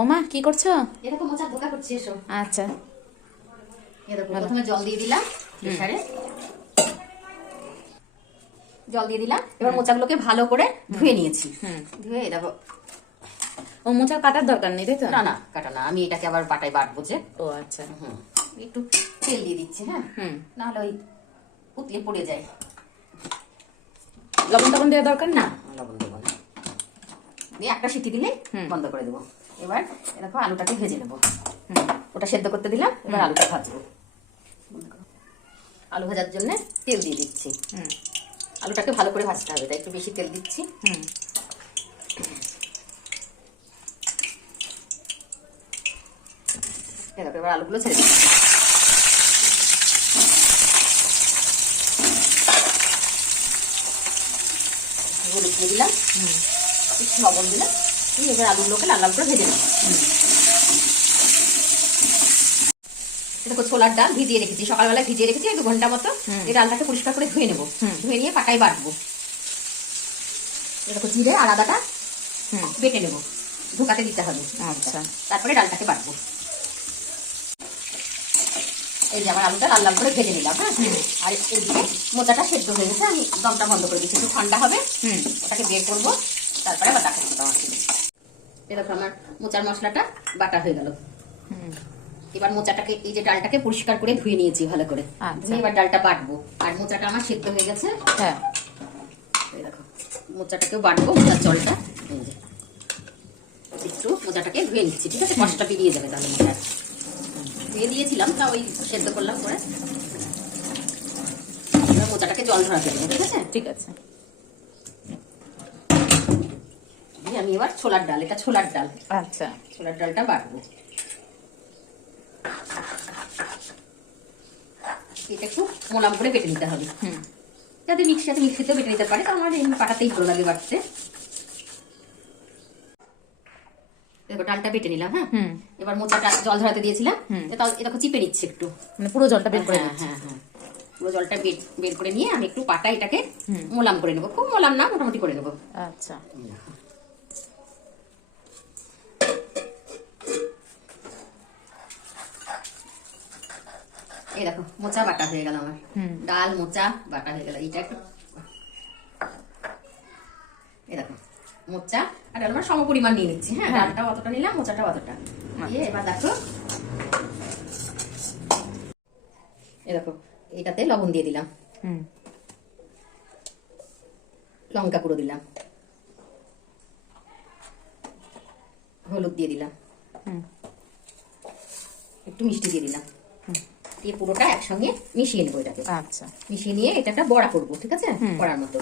ওমা কি করছো? এরকম মোচার ধোকা করছি, এসো। আচ্ছা, এরকম প্রথমে জল দিয়ে দিলাম প্রেসারে, জল দিয়ে দিলাম। এবার মোচাগুলোকে ভালো করে ধুয়ে নিয়েছি। ধুয়ে দেখো, ও মোচা কাটার দরকার নেই তাই তো? না না কাটা না, আমি এটাকে আবার পাটায় বাটবো যে। ও আচ্ছা। একটু তেল দিয়ে দিচ্ছি, হ্যাঁ, নাহলে ওই উতলে পড়ে যায়। লবণ টবণ দেওয়ার দরকার না? লবণ দেবো না, দিয়ে একটা সিটি দিলে বন্ধ করে দেবো। এবার দেখো আলুটাকে ভেজে নেবো। ওটা সেদ্ধ করতে দিলাম, এবার আলুটা ভাজবো। আলু ভাজার জন্য তেল দিয়ে দিচ্ছি। আলুটাকে ভালো করে ভাজতে হবে, তাই একটু বেশি তেল দিচ্ছি। দেখো এবার আলুগুলো ছেড়ে দিচ্ছি। হলুদ দিয়ে দিলাম, একটু লবণ দিলাম। এবার আলুগুলোকে লাল লাল করে ভেজে নেব। দেখো ছোলার ডাল ভিজিয়ে রেখেছি, সকালবেলায় ভিজিয়ে রেখেছি 2 ঘন্টা মতো। এই ডালটাকে পরিষ্কার করে ধুয়ে নেবো, ধুয়ে নিয়ে পাটায় বাটবো। দেখো জিরে আর আদাটা বেটে নেবো, ধোকাতে দিতে হবে। আচ্ছা, তারপরে ডালটাকে বাটবো। এই যে আমার আলুটা লাল লাল করে ভেজে নিলাম, হ্যাঁ। আর এইদিকে মোচাটা সেদ্ধ হয়ে গেছে, আমি দমটা বন্ধ করে দিচ্ছি, একটু ঠান্ডা হবে, ওটাকে বের করবো, তারপরে আবার ডাকা দিতে হবে। এরকম আমার মোচার মশলাটা বাটা হয়ে গেল। এবার মোচাটাকে, এই যে ডালটাকে পরিষ্কার করে ধুয়ে নিয়েছি ভালো করে, ধুয়ে এবার ডালটা বাটবো। আর মোচাটা আমার সেদ্ধ হয়ে গেছে, হ্যাঁ। এই দেখো মোচাটাকেও বাটবো, মোচার জলটা এই যে একটু মোচাটাকে ধুয়ে নিচ্ছি, ঠিক আছে, কষ্টটা পেরিয়ে যাবে তাহলে। মোচার ধুয়ে দিয়েছিলাম, তা ওই সেদ্ধ করলাম পরে। মোচাটাকে জল ঝরাতে দেবো, ঠিক আছে? ঠিক আছে। আমি এবার ছোলার ডাল, এটা ছোলার ডাল, আচ্ছা, ছোলার ডালটা বাটবো। এটা একটু মোলাম করে বেটে নিতে হবে, যাতে মিক্সিতেও বেটে নিতে পারে, তো আমার এই পাটাতেই ভালো লাগে বাটতে। দেখো ডালটা বেটে নিলাম, হ্যাঁ। এবার মোচাটা জল ঝরাতে দিয়েছিলাম, দেখো চিপে নিচ্ছে একটু, মানে পুরো জলটা বের করে হ্যাঁ হ্যাঁ হ্যাঁ, পুরো জলটা বের করে নিয়ে আমি একটু পাটা এটাকে মোলাম করে নেবো, খুব মোলাম না, মোটামুটি করে নেবো। আচ্ছা, এই দেখো মোচা বাটা হয়ে গেল আমার, ডাল মোচা বাটা হয়ে গেল। এইটা একটু, এই দেখো মোচা আর ডাল আমার সম পরিমাণ নিয়ে নিচ্ছি, হ্যাঁ। ডালটা অতটা নিলাম, মোচাটা অতটা দিয়ে এবার দেখো, এই দেখো এইটাতে লবণ দিয়ে দিলাম, লঙ্কা গুঁড়ো দিলাম, হলুদ দিয়ে দিলাম, একটু মিষ্টি দিয়ে দিলাম, দিয়ে পুরোটা একসঙ্গে মিশিয়ে নেবো এটাকে। আচ্ছা, মিশিয়ে নিয়ে এটা একটা বড়া করবো, ঠিক আছে, করার মতো।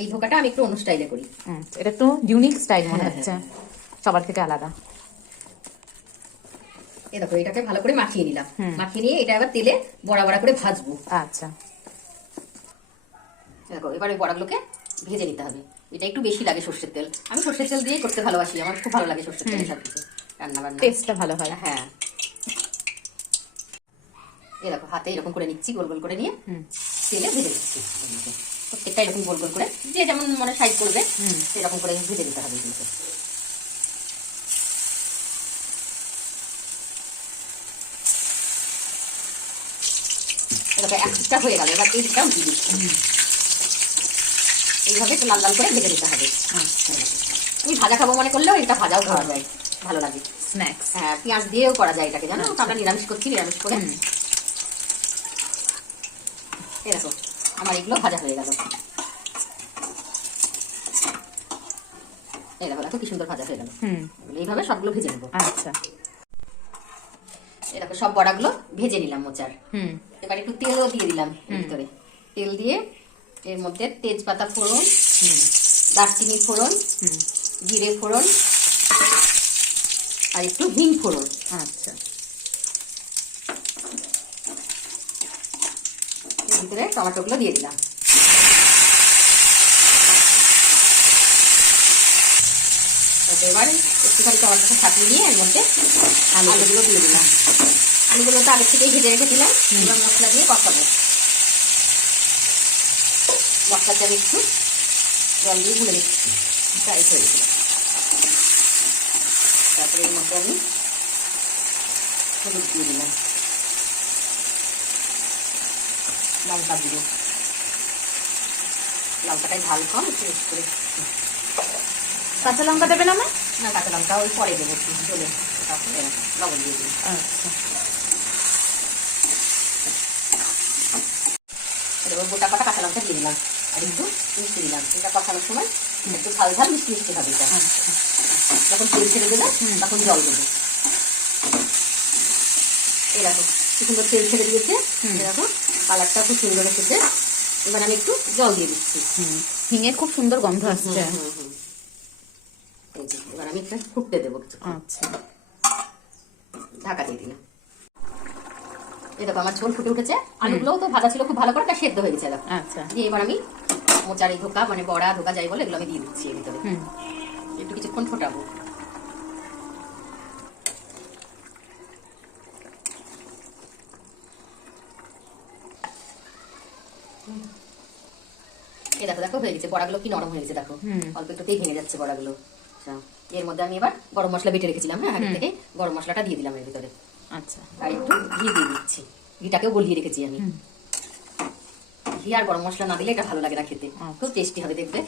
এই ধোকাটা আমি একটু অন্য স্টাইলে করি, এটা একটু ইউনিক স্টাইল মনে হচ্ছে, সবার থেকে আলাদা। এই দেখো এটাকে ভালো করে মাখিয়ে নিলাম, মাখিয়ে নিয়ে এটা আবার তেলে বড়া বড়া করে ভাজবো। আচ্ছা, দেখো এবার ওই বড়াগুলোকে ভেজে নিতে হবে। এটা একটু বেশি লাগে সর্ষের তেল, আমি সর্ষের তেল দিয়ে করতে ভালোবাসি, আমার খুব ভালো লাগে সর্ষের তেল সবকিছু রান্না বান্না, টেস্টটা ভালো হয়। হ্যাঁ, এই দেখো হাতে এরকম করে নিচ্ছি, গোল গোল করে নিয়ে তেলে ভেজে নিচ্ছি। প্রত্যেকটা এরকম গোল গোল করে, যে যেমন মনে সাইজ করবে সেরকম করে ভেজে দিতে হবে কিন্তু। একটা হয়ে গেল, এবার এইটাও দিয়ে দিচ্ছি। এইভাবে একটু লাল লাল করে ভেজে দিতে হবে। তুমি ভাজা খাবো মনে করলেও এটা ভাজাও খাওয়া যায়, ভালো লাগে স্ন্যাক্স। হ্যাঁ, পেঁয়াজ দিয়েও করা যায় এটাকে, জানো, আমরা নিরামিষ করছি, নিরামিষ করে। এরকম আমার এগুলো ভাজা হয়ে গেল, এই দেখো কি সুন্দর ভাজা হয়ে গেল। এইভাবে সবগুলো ভেজে নেবো। আচ্ছা, এই দেখো সব বড়াগুলো ভেজে নিলাম মোচার। এবার একটু তেলও দিয়ে দিলাম ভিতরে, তেল দিয়ে এর মধ্যে তেজপাতা ফোড়ন, দারচিনি ফোড়ন, জিরে ফোড়ন আর একটু হিং ফোড়ন। আচ্ছা, এর ভিতরে টমেটোগুলো দিয়ে দিলাম। এবার একটুখানি টমেটোটা ছাপিয়ে নিয়ে এর মধ্যে আলুগুলো দিয়ে দিলাম। আলুগুলো তো আগের থেকেই ভেজে রেখেছিলাম, এবার মশলা দিয়ে কষাবো। মশলাটা আমি একটু জল দিয়ে গুলে নিচ্ছি, টাইট হয়ে গেছিল। তারপরে এর মধ্যে আমি হলুদ দিয়ে দিলাম, লঙ্কা দিব, লঙ্কাটাই ঝাল কম একটু বেশি করে। কাঁচা লঙ্কা দেবে না মা? না, কাঁচা লঙ্কা ওই পরে দেবো, একটু চলে তারপরে লবণ দিয়ে দিই। আচ্ছা, এবার গোটা কটা কাঁচা লঙ্কা দিয়ে দিলাম আর একটু মিষ্টি দিলাম। এটা কষানোর সময় একটু ঝাল ঝাল মিষ্টি মিষ্টি হবে। এটা যখন তেল ছেড়ে দেবে তখন জল দেবো। এরকম কি সুন্দর তেল ছেড়ে দিয়েছে, এরকম কালারটা খুব সুন্দর এসেছে। এবার আমি একটু জল দিয়ে দিচ্ছি। হিঙের খুব সুন্দর গন্ধ আসছে। এবার আমি এটা ফুটতে দেবো। আচ্ছা, ঢাকা দিয়ে দিলাম। এই দেখো আমার ঝোল ফুটে উঠেছে। আলুগুলোও তো ভাজা ছিল খুব ভালো করে, সেদ্ধ হয়ে গেছে। আচ্ছা, দিয়ে এবার আমি মোচারি ধোকা মানে বড়া ধোকা যাই বলে এগুলো আমি দিয়ে দিচ্ছি এর ভিতরে। একটু কিছুক্ষণ ফোটাবো। এই দেখো দেখো হয়ে গেছে, বড়াগুলো কি নরম হয়ে গেছে দেখো, অল্প একটুতেই ভেঙে যাচ্ছে বড়াগুলো। এর মধ্যে আমি এবার গরম মশলা বেটে রেখেছিলাম, হ্যাঁ আগে থেকে গরম মশলাটা দিয়ে দিলাম এর ভিতরে। আচ্ছা, আর একটু ঘি দিয়ে দিচ্ছি, ঘিটাকেও গলিয়ে রেখেছি আমি। ঘি আর গরম মশলা না দিলে এটা ভালো লাগে না খেতে, খুব টেস্টি হবে দেখবে।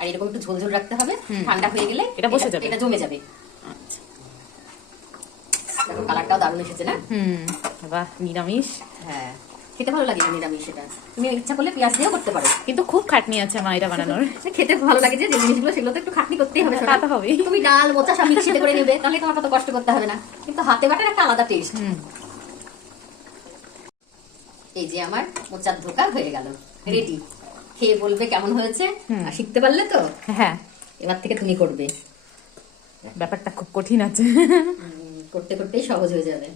আর এরকম একটু ঝোল ঝোল রাখতে হবে, ঠান্ডা হয়ে গেলে এটা বসে যাবে, এটা জমে যাবে। আচ্ছা, দেখো কালারটাও দারুণ এসেছে না? বাহ, নিরামিষ। হ্যাঁ, খেতে ভালো লাগে নিরামিষ। সেটা তুমি ইচ্ছা করলে পেঁয়াজ দিয়েও করতে পারো, কিন্তু খুব খাটনি আছে মা এটা বানানোর। খেতে ভালো লাগে যে জিনিসগুলো সেগুলো তো একটু খাটনি করতেই হবে। তা তো হবেই। তুমি ডাল মোচা সব মিক্সিতে করে নেবে, তাহলে তোমার কত কষ্ট করতে হবে না, কিন্তু হাতে বাটার একটা আলাদা টেস্ট। এই যে আমার মোচার ধোকা হয়ে গেল, রেডি। খেয়ে বলবে কেমন হয়েছে। আর শিখতে পারলে তো হ্যাঁ, এবার থেকে তুমি করবে। ব্যাপারটা খুব কঠিন আছে, করতে করতেই সহজ হয়ে যাবে।